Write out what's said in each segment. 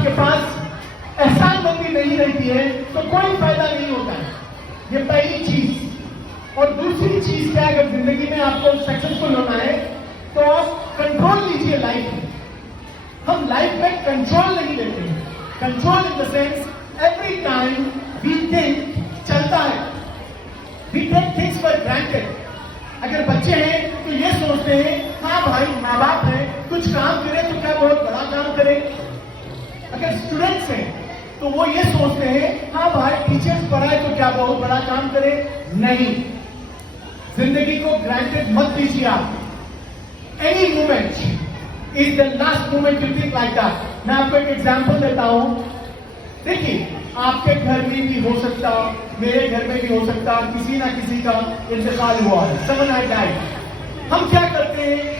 आपके पास एहसानमंदी नहीं रहती है तो कोई फायदा नहीं होता है। ये पहली चीज। और दूसरी चीज क्या है, अगर जिंदगी में आपको सक्सेसफुल होना है तो आप कंट्रोल लीजिए लाइफ में। हम लाइफ में कंट्रोल नहीं लेते हैं। Control in the sense every time we think चलता है, we take things for granted. अगर बच्चे हैं तो ये सोचते हैं हाँ भाई माँ बाप है, कुछ काम करे तो क्या बहुत बड़ा काम करे। अगर स्टूडेंट्स हैं तो वो ये सोचते हैं हाँ भाई टीचर्स पढ़ाए तो क्या बहुत बड़ा काम करे। नहीं, जिंदगी को ग्रांटेड मत लीजिए आप। Any moment is the last moment you think like that. मैं आपको एक एग्जांपल देता हूं। देखिए, आपके घर में भी हो सकता, मेरे घर में भी हो सकता, किसी ना किसी का इंतकाल हुआ है, समवन हैज डाइड। हम क्या करते हैं,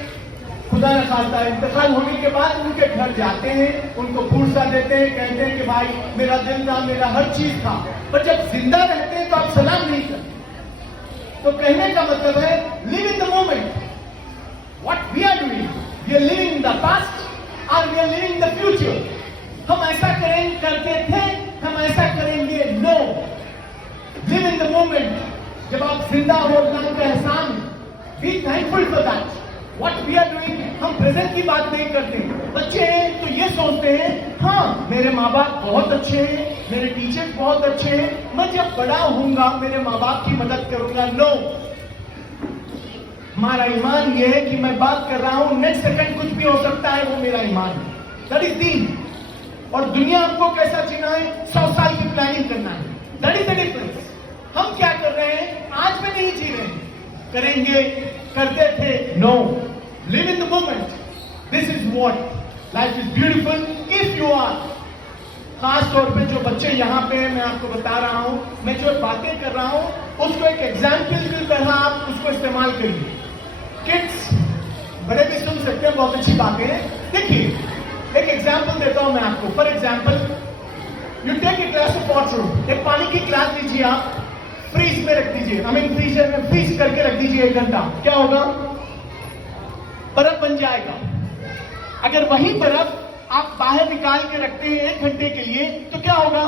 खुदा न खास्ता इंतकाल होने के बाद उनके घर जाते हैं, उनको फुर्सा देते हैं, कहते हैं कि भाई मेरा दिल था, मेरा हर चीज था। पर जब जिंदा रहते हैं तो आप सलाम नहीं करते। तो कहने का मतलब है live in the moment. What we are doing, we are living in the past और we are living in the future. हम ऐसा करते थे, हम ऐसा करेंगे, no. Live in the moment. जब आप जिंदा हो, अल्लाह का एहसान, be thankful for that. What we are doing, हम प्रेजेंट की बात नहीं करते। बच्चे हैं तो ये सोचते हैं हाँ मेरे माँ बाप बहुत अच्छे हैं, मेरे टीचर बहुत अच्छे हैं, मैं जब बड़ा होऊंगा मेरे माँ बाप की मदद करूंगा। नो, हमारा ईमान ये है कि मैं बात कर रहा हूं, नेक्स्ट सेकंड कुछ भी हो सकता है, वो मेरा ईमान है। दैट इज दीन। और दुनिया हमको कैसा जीना है, 100 साल की प्लानिंग करना है। That is the difference. हम क्या कर रहे हैं, आज में नहीं जी रहे हैं, करेंगे, करते थे। No, live in the moment. This is what life is beautiful if you are. खास तौर पे जो बच्चे यहाँ पे मैं आपको बता रहा हूं, मैं जो बातें कर रहा हूं उसको एक एग्जाम्पल की तरह आप उसको इस्तेमाल करिए। किड्स, बड़े भी सुन सकते हैं, बहुत अच्छी बातें हैं। देखिए, एक एग्जाम्पल देता हूं मैं आपको। For example, you take a glass of water. एक पानी की ग्लास लीजिए, आप फ्रीज में रख दीजिए, फ्रीजर में फ्रीज करके रख दीजिए 1 घंटा। क्या होगा, बर्फ बन जाएगा। अगर वही बर्फ आप बाहर निकाल के रखते हैं 1 घंटे के लिए तो क्या होगा,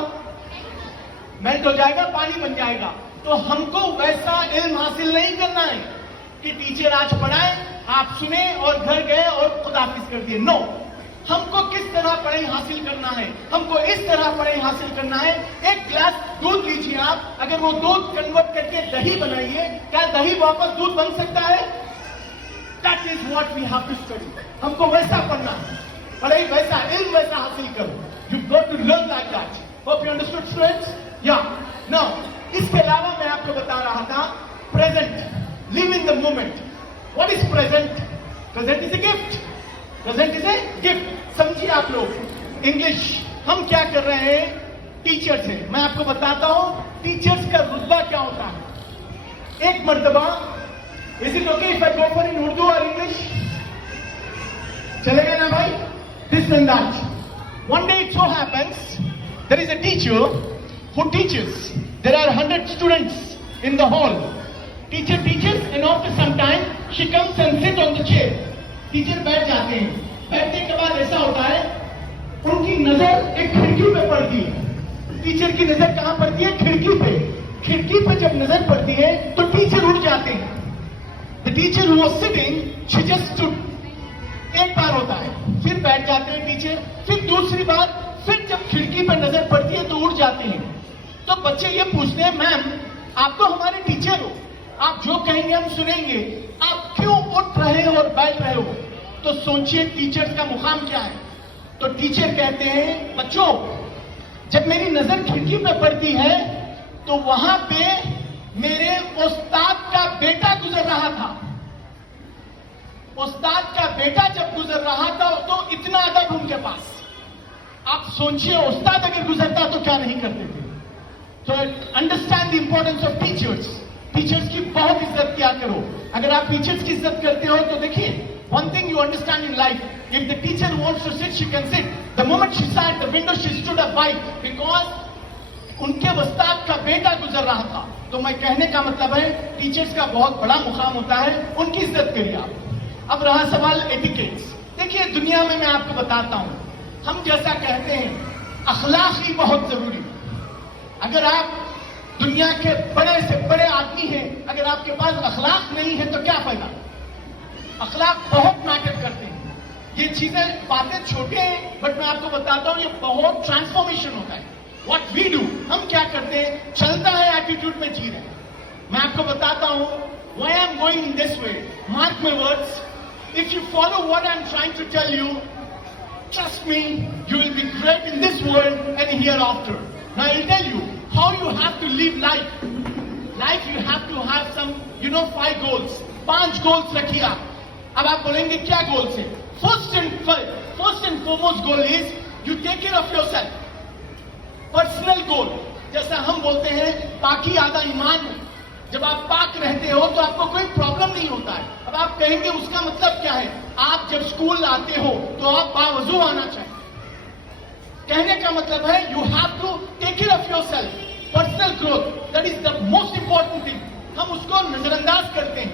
मेल्ट हो जाएगा, पानी बन जाएगा। तो हमको वैसा इल्म हासिल नहीं करना है कि टीचर आज पढ़ाए, आप सुने और घर गए और खुद हाफिज कर दिए। नो, हमको किस तरह पढ़ाई हासिल करना है, हमको इस तरह पढ़ाई हासिल करना है। एक ग्लास दूध लीजिए आप, अगर वो दूध कन्वर्ट करके दही बनाइए, क्या दही वापस दूध बन सकता है? That is what we have to study. हमको वैसा पढ़ना है, पढ़ाई वैसा, इल्म वैसा हासिल करो। You got to learn like that. Hope you understood students? या नाउ, इसके अलावा मैं आपको बता रहा था present, live in the moment. What is present? Present is a gift. Present is a gift. समझिए आप लोग, इंग्लिश हम क्या कर रहे हैं, टीचर्स हैं। मैं आपको बताता हूं टीचर्स का रुतबा क्या होता है। एक मर्तबा, is it okay if I go for in Urdu और इंग्लिश? चलेगा ना भाई? This and that. One day it so happens there is a teacher who teaches. There are 100 students in the hall. Teacher teaches and after some time she comes and sits on the chair. Teacher बैठ जाते हैं। बैठने के बाद ऐसा होता है, उनकी नजर एक खिड़की पे पड़ती है। टीचर की नजर कहां पड़ती है? खिड़की पे। खिड़की पे जब नजर पड़ती है तो टीचर उठ जाते हैं। The teacher who was sitting, she just stood. एक बार होता है, फिर बैठ जाते हैं टीचर, फिर दूसरी बार, फिर जब खिड़की पर नजर पड़ती है तो उठ जाते हैं। तो बच्चे ये पूछते हैं, मैम आप तो हमारे टीचर हो, आप जो कहेंगे हम सुनेंगे, आप क्यों उठ रहे हो और बैठ रहे हो? तो सोचिए टीचर्स का मुकाम क्या है। तो टीचर कहते हैं, बच्चों जब मेरी नजर खिड़की पे पड़ती है तो वहां पे मेरे उस्ताद का बेटा गुजर रहा था। उस्ताद का बेटा जब गुजर रहा था तो इतना अदब उनके पास। आप सोचिए, उस्ताद अगर गुजरता तो क्या नहीं करते थे। तो understand the importance of teachers. Teachers की बहुत इज्जत किया करो। अगर आप टीचर्स की इज्जत करते हो तो देखिए, one thing you understand in life, if the teacher wants to sit she can sit. The moment she sat the window she stood up why, because उनके उस्ताद का बेटा गुजर रहा था। तो मैं कहने का मतलब है, टीचर्स का बहुत बड़ा मुकाम होता है, उनकी इज्जत करिए आप। अब रहा सवाल एटिकेट्स। देखिए, दुनिया में मैं आपको बताता हूं, हम जैसा कहते हैं अखलाक ही बहुत जरूरी है। अगर आप दुनिया के बड़े से बड़े आदमी हैं, अगर आपके पास अखलाक नहीं है तो क्या फायदा। अखलाक बहुत मैटर करते हैं। ये चीजें बातें छोटे हैं, बट मैं आपको बताता हूं ये बहुत ट्रांसफॉर्मेशन होता है। व्हाट वी डू, हम क्या करते हैं, चलता है एटीट्यूड में जी रहे हैं। मैं आपको बताता हूं why I am going in this way. Mark my words, if you follow what I am trying to tell you, trust me, you will be great in this world and hereafter. Now I'll tell you how you have to live life. Life you have to have some, 5 goals. 5 goals रखिए आप। अब आप बोलेंगे क्या goals है? First and foremost goal is you take care of yourself. Personal goal, जैसा हम बोलते हैं पाकी आधा ईमान है। जब आप पाक रहते हो तो आपको कोई प्रॉब्लम नहीं होता है। अब आप कहेंगे उसका मतलब क्या है? आप जब स्कूल आते हो तो आप बावजू आना चाहिए। कहने का मतलब है you have to take care of your self. Personal growth, that is the most important thing. हम उसको नजरअंदाज करते हैं।